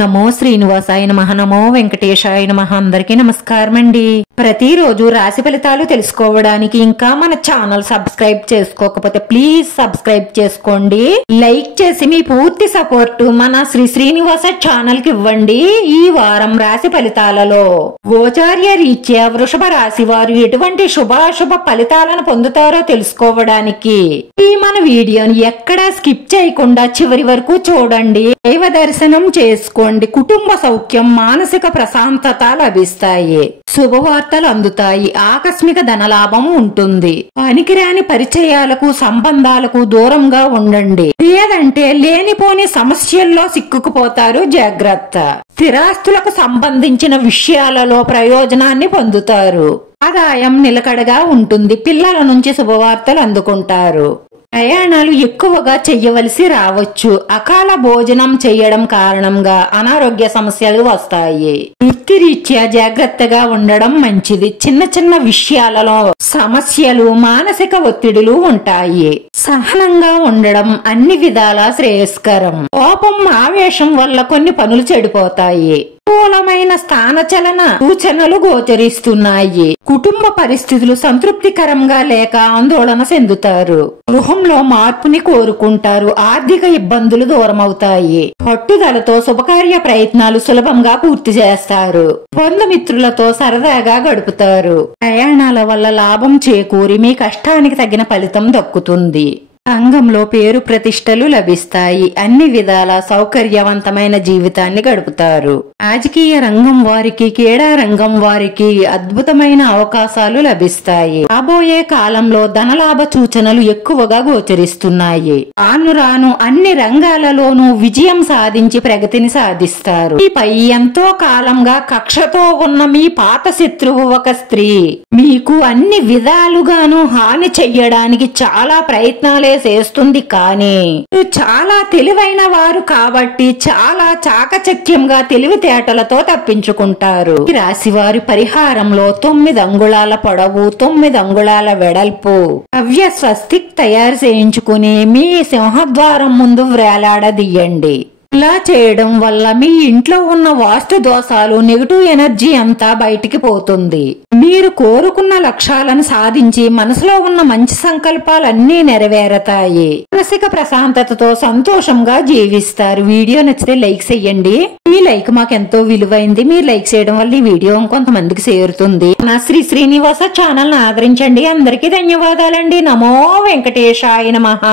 నమో శ్రీనివాసాయ నమః నమో వెంకటేశాయ నమః అందరికీ నమస్కారం అండి। ప్రతిరోజు రాశి ఫలితాలు తెలుసుకోవడానికి ఇంకా మన ఛానల్ సబ్స్క్రైబ్ చేసుకోకపోతే ప్లీజ్ సబ్స్క్రైబ్ చేసుకోండి। లైక్ చేసి మీ పూర్తి సపోర్ట్ మన శ్రీనివాస ఛానల్ కి ఇవ్వండి। ఈ వారం రాశి ఫలితాలలో గోచార్య రీత్యా వృషభ రాశి వారు ఎటువంటి శుభాశుభ ఫలితాలను పొందుతారో తెలుసుకోవడానికి ఈ మన వీడియోని ఎక్కడా స్కిప్ చేయకుండా చివరి వరకు చూడండి। దైవ దర్శనం చేసుకోండి। కుటుంబ సౌఖ్యం, మానసిక ప్రశాంతత లభిస్తాయి। శుభవార్తలు అందుతాయి। ఆకస్మిక ధనలాభం ఉంటుంది। పనికిరాని పరిచయాలకు, సంబంధాలకు దూరంగా ఉండండి, లేదంటే లేనిపోని సమస్యల్లో సిక్కుకుపోతారు, జాగ్రత్త। స్థిరాస్తులకు సంబంధించిన విషయాలలో ప్రయోజనాన్ని పొందుతారు। ఆదాయం నిలకడగా ఉంటుంది। పిల్లల నుంచి శుభవార్తలు అందుకుంటారు। ప్రయాణాలు ఎక్కువగా చెయ్యవలసి రావచ్చు। అకాల భోజనం చేయడం కారణంగా అనారోగ్య సమస్యలు వస్తాయి। వృత్తిరీత్యా జాగ్రత్తగా ఉండడం మంచిది। చిన్న చిన్న విషయాలలో సమస్యలు, మానసిక ఒత్తిడులు ఉంటాయి। సహనంగా ఉండడం అన్ని విధాలా శ్రేయస్కరం। కోపం, ఆవేశం వల్ల కొన్ని పనులు చెడిపోతాయి। అనుకూలమైన స్థానచలన సూచనలు గోచరిస్తున్నాయి। కుటుంబ పరిస్థితులు సంతృప్తికరంగా లేక ఆందోళన చెందుతారు। గృహంలో మార్పుని కోరుకుంటారు। ఆర్థిక ఇబ్బందులు దూరమవుతాయి। పట్టుదలతో శుభకార్య ప్రయత్నాలు సులభంగా పూర్తి చేస్తారు। బంధుమిత్రులతో సరదాగా గడుపుతారు। ప్రయాణాల వల్ల లాభం చేకూరి మీ కష్టానికి తగిన ఫలితం దక్కుతుంది। సంఘంలో పేరు ప్రతిష్టలు లభిస్తాయి। అన్ని విధాల సౌకర్యవంతమైన జీవితాన్ని గడుపుతారు। రాజకీయ రంగం వారికి, క్రీడా రంగం వారికి అద్భుతమైన అవకాశాలు లభిస్తాయి। రాబోయే కాలంలో ధనలాభ సూచనలు ఎక్కువగా గోచరిస్తున్నాయి। రాను రాను అన్ని రంగాలలోనూ విజయం సాధించి ప్రగతిని సాధిస్తారు। మీపై ఎంతో కాలంగా కక్షతో ఉన్న మీ పాత శత్రువు ఒక స్త్రీ మీకు అన్ని విధాలుగాను హాని చెయ్యడానికి చాలా ప్రయత్నాలే చేస్తుంది। కానీ చాలా తెలివైన వారు కాబట్టి చాలా చాకచక్యంగా తెలివితేటలతో తప్పించుకుంటారు। ఈ రాశి వారి పరిహారంలో 9 అంగుళాల పొడవు, 9 అంగుళాల వెడల్పు భవ్య స్వస్తిక్ తయారు చేయించుకుని మీ సింహద్వారం ముందు వ్రేలాడదీయండి। ఇలా చేయడం వల్ల మీ ఇంట్లో ఉన్న వాస్తు దోషాలు, నెగటివ్ ఎనర్జీ అంతా బయటికి పోతుంది। మీరు కోరుకున్న లక్ష్యాలను సాధించి మనసులో ఉన్న మంచి సంకల్పాలన్నీ నెరవేరతాయి। మానసిక ప్రశాంతతతో సంతోషంగా జీవిస్తారు। వీడియో నచ్చితే లైక్ చేయండి। మీ లైక్ మాకెంతో విలువైంది। మీరు లైక్ చేయడం వల్ల ఈ వీడియో ఇంకొంతమందికి చేరుతుంది। నా శ్రీనివాస ఛానల్ ని ఆదరించండి। అందరికీ ధన్యవాదాలండి। నమో వెంకటేశాయ నమః।